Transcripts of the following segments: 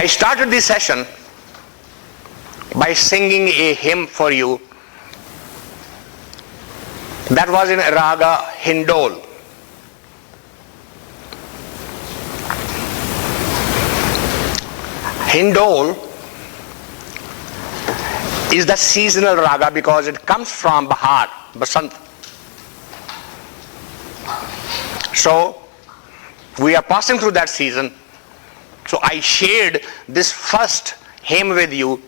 I started this session by singing a hymn for you that was in Raga Hindol. Hindol is the seasonal raga because it comes from Bahar, Basant. So we are passing through that season. So I shared this first hymn with you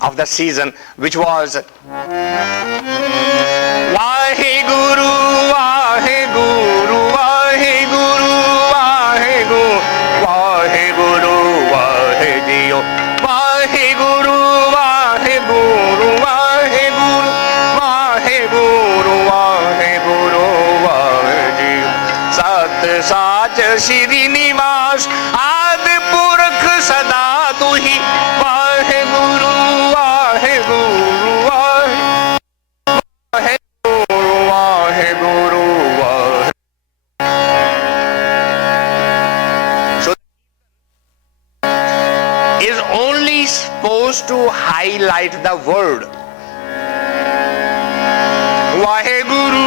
of the season, which was Vaheguru, Vaheguru, Vaheguru, Vaheguru, Vaheguru, Vaheguru, Vaheguru, Vaheguru, Vaheguru, Vaheguru, Vaheguru, Vaheguru, Sat Sach Shri Nivas Adi Purakh Sada Tuhi, Vaheguru, Vaheguru, Vaheguru, Vaheguru, Vaheguru. So is only supposed to highlight the word Vaheguru.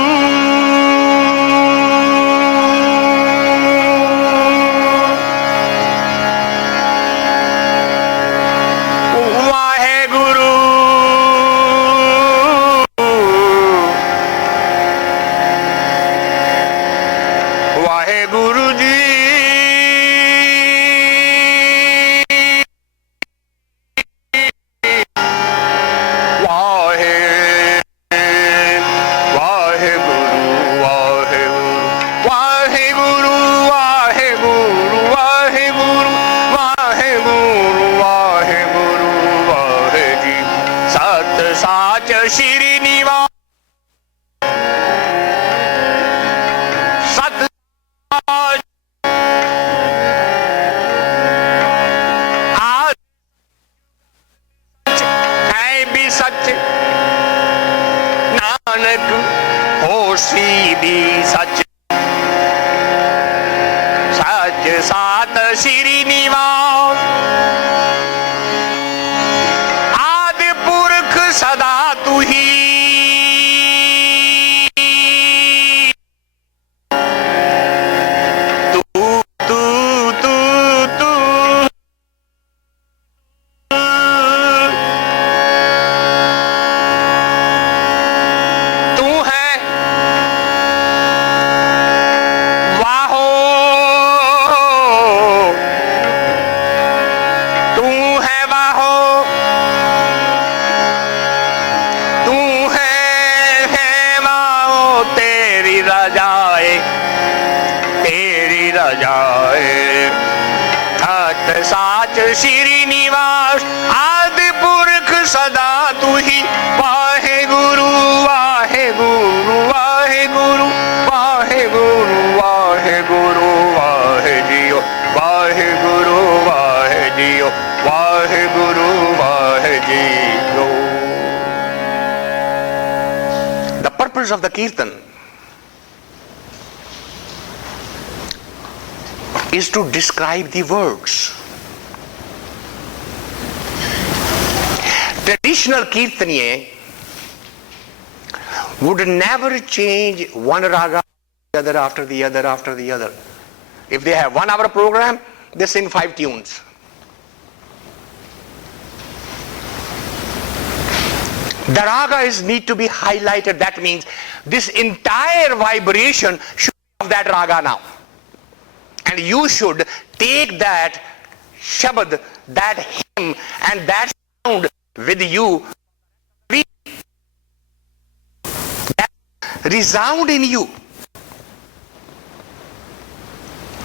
The purpose of the Kirtan is to describe the words. Traditional Kirtaniye would never change one raga other after the other after the other. If they have 1 hour program, they sing 5 tunes. The ragas need to be highlighted. That means this entire vibration should be of that raga now. And you should take that shabad, that hymn and that sound with you, that resound in you.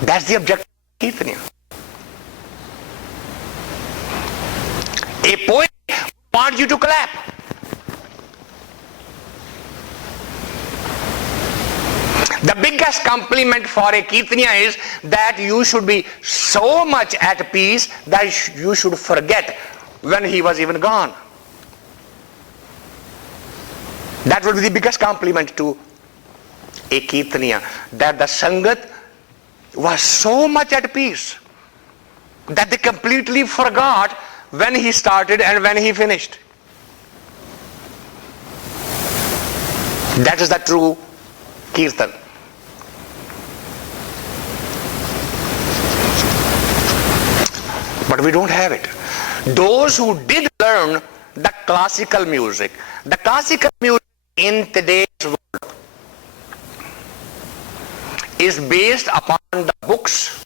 That's the objective of Kirtaniya. A poet wants you to clap. The biggest compliment for a Kirtaniya is that you should be so much at peace that you should forget when he was even gone. That would be the biggest compliment to a Kirtaniya, that the Sangat was so much at peace that they completely forgot when he started and when he finished. That is the true Kirtan. But we don't have it. Those who did learn the classical music in today's world is based upon the books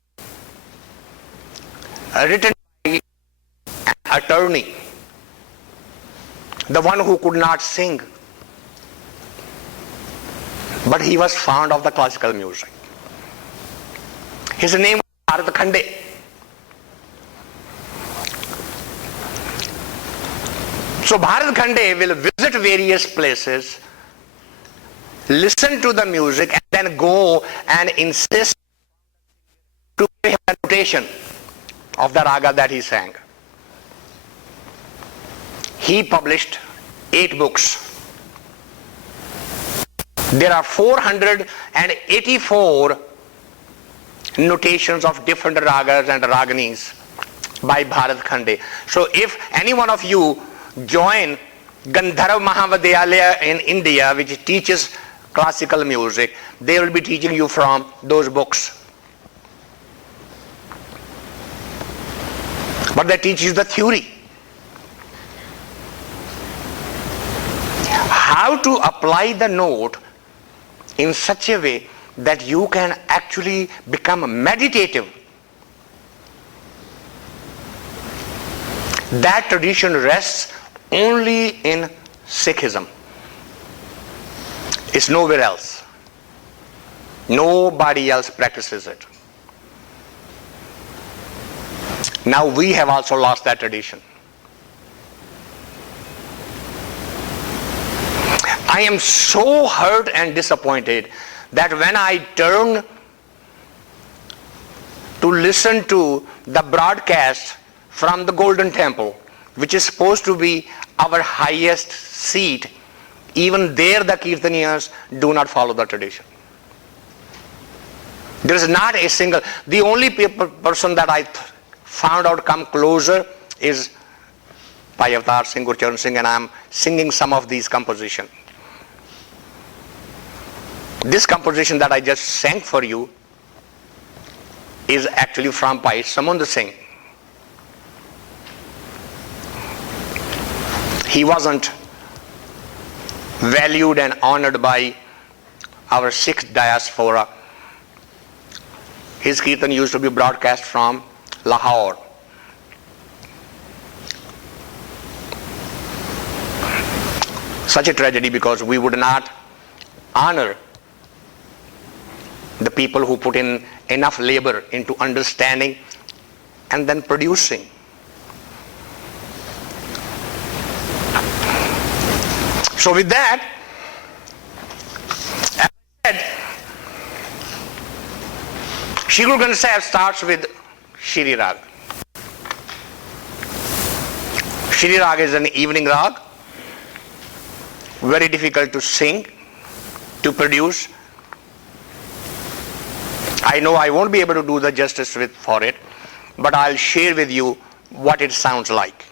written by an attorney, the one who could not sing, but he was fond of the classical music. His name was Bharat Khande. So Bharat Khande will visit various places, listen to the music, and then go and insist to give him a notation of the raga that he sang. He published 8 books. There are 484 notations of different ragas and raganis by Bharat Khande. So if any one of you join Gandharva Mahavidyalaya in India, which teaches classical music, they will be teaching you from those books. But they teach you the theory. How to apply the note in such a way that you can actually become meditative. That tradition rests only in Sikhism. It's nowhere else. Nobody else practices it. Now we have also lost that tradition. I am so hurt and disappointed that when I turn to listen to the broadcast from the Golden Temple, which is supposed to be our highest seat, even there the Kirtaniyas do not follow the tradition. There is not a single, the only person that I found out come closer is Bhai Avtar Singh, Gurcharan Singh, and I am singing some of these compositions. This composition that I just sang for you is actually from Bhai Samund Singh. He wasn't valued and honored by our Sikh diaspora. His Kirtan used to be broadcast from Lahore. Such a tragedy, because we would not honor the people who put in enough labor into understanding and then producing. So with that, as I said, Shri Guru Granth Sahib starts with Shri Rag. Shri Rag is an evening rag, very difficult to sing, to produce. I know I won't be able to do the justice for it, but I'll share with you what it sounds like.